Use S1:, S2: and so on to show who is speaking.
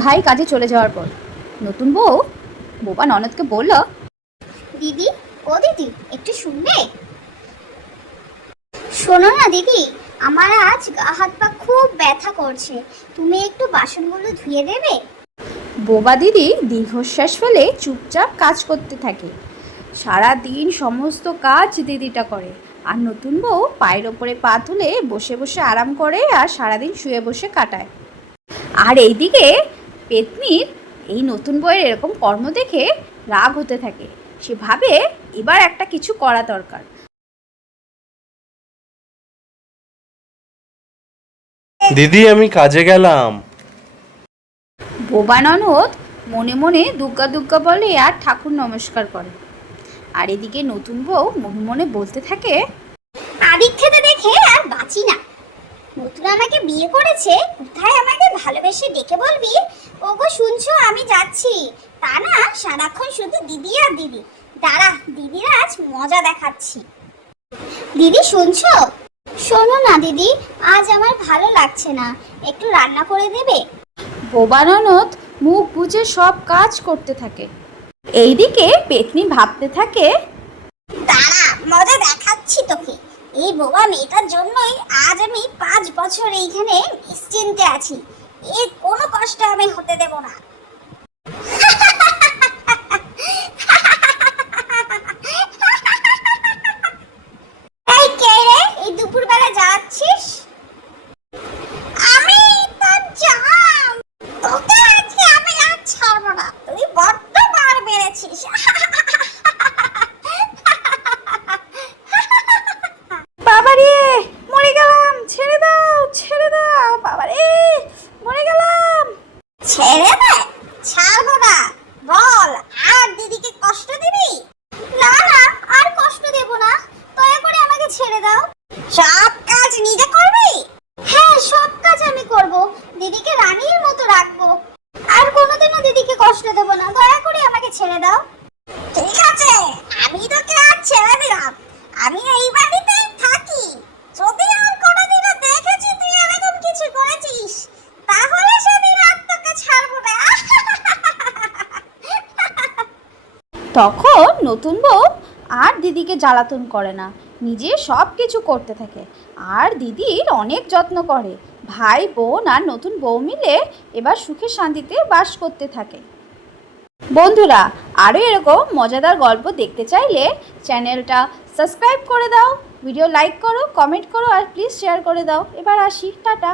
S1: ভাই কাজে চলে যাওয়ার পর। নতুন বউ? বোবা ননদকে বলল
S2: দিদি ও দিদি একটু শুনবে? শোনো না দিদি আমার আজ গা হাত পা খুব ব্যথা করছে। তুমি একটু বাসনগুলো ধুয়ে দেবে?
S1: বোবা দিদি দীর্ঘশ্বাস ফেলে চুপচাপ কাজ করতে থাকে। সারা দিন সমস্ত কাজ দিদিটা করে। আর নতুন বউ পায়ের ওপরে পা তুলে বসে বসে আরাম করে আর সারাদিন শুয়ে বসে কাটায়। আর এইদিকে পেতনির এই নতুন বইয়ের এরকম কর্ম দেখে রাগ হতে থাকে। সে ভাবে এবার একটা কিছু করা দরকার।
S3: দিদি আমি কাজে গেলাম।
S1: বোবা ননদ মনে মনে দুগ্গা দুগ্গা বলে আর ঠাকুর নমস্কার করে। আর এদিকে নতুন বউ মনে মনে বলতে থাকে
S2: আদিক খেতে দেখে আর বাঁচি না। নতুন আমাকে বিয়ে করেছে কোথায় আমাকে ভালোবেসে ডেকে বলবি? ওগো শুনছো? আমি যাচ্ছি। তা না সারাক্ষণ শুধু দিদি আর দিদি। দাঁড়া দিদির আজ মজা দেখাচ্ছি। দিদি শুনছো? শোনো না দিদি আজ আমার ভালো লাগছে না। একটু রান্না করে দেবে?
S1: বোবা ননদ মুখ বুজে সব কাজ করতে থাকে। এইদিকে পেতনি ভাবতে থাকে
S2: দাঁড়া মজা দেখাচ্ছি তোকে। এই বোবা মেয়েটার জন্যই আজ আমি পাঁচ বছর এইখানে নিশ্চিন্তে আছি। এর কোনো কষ্ট আমি হতে দেব না এই কে রে এই দুপুরবেলা যাচ্ছিস আমি তো জাম তোকে আজকে আমি আর ছাড়বো না তুই বড্ড বার বেড়েছিস
S1: বাবারে মরে গেলাম ছেড়ে দাও ছেড়ে দাও বাবারে মরে গেলাম
S2: ছেড়ে দে ছাড়বো না বল আর দিদিকে কষ্ট দিবি না না আর কষ্ট দেব না দয়া করে আমাকে ছেড়ে দাও সব কাজ নিজে করবি হ্যাঁ সব কাজ আমি করব দিদিকে রানীর মতো রাখব। আর কোনোদিনও দিদিকে কষ্ট দেব না। দয়া করে আমাকে ছেড়ে দাও। ঠিক আছে, আমি তোকে আর ছেড়ে দিলাম। আমি এই বাড়িতেই থাকি। যদি আর কোনোদিনও দেখেছি তুই এরকম কিছু করেছিস, তাহলে সেদিন আর তোকে ছাড়বো না।
S1: তখন নতুন বউ আর দিদিকে জ্বালাতন করে না। নিজে সব কিছু করতে থাকে। আর দিদির অনেক যত্ন করে। ভাই বোন আর নতুন বউ মিলে এবার সুখে শান্তিতে বাস করতে থাকে। বন্ধুরা, আরও এরকম মজাদার গল্প দেখতে চাইলে চ্যানেলটা সাবস্ক্রাইব করে দাও, ভিডিও লাইক করো, কমেন্ট করো আর প্লিজ শেয়ার করে দাও। এবার আসি, টাটা।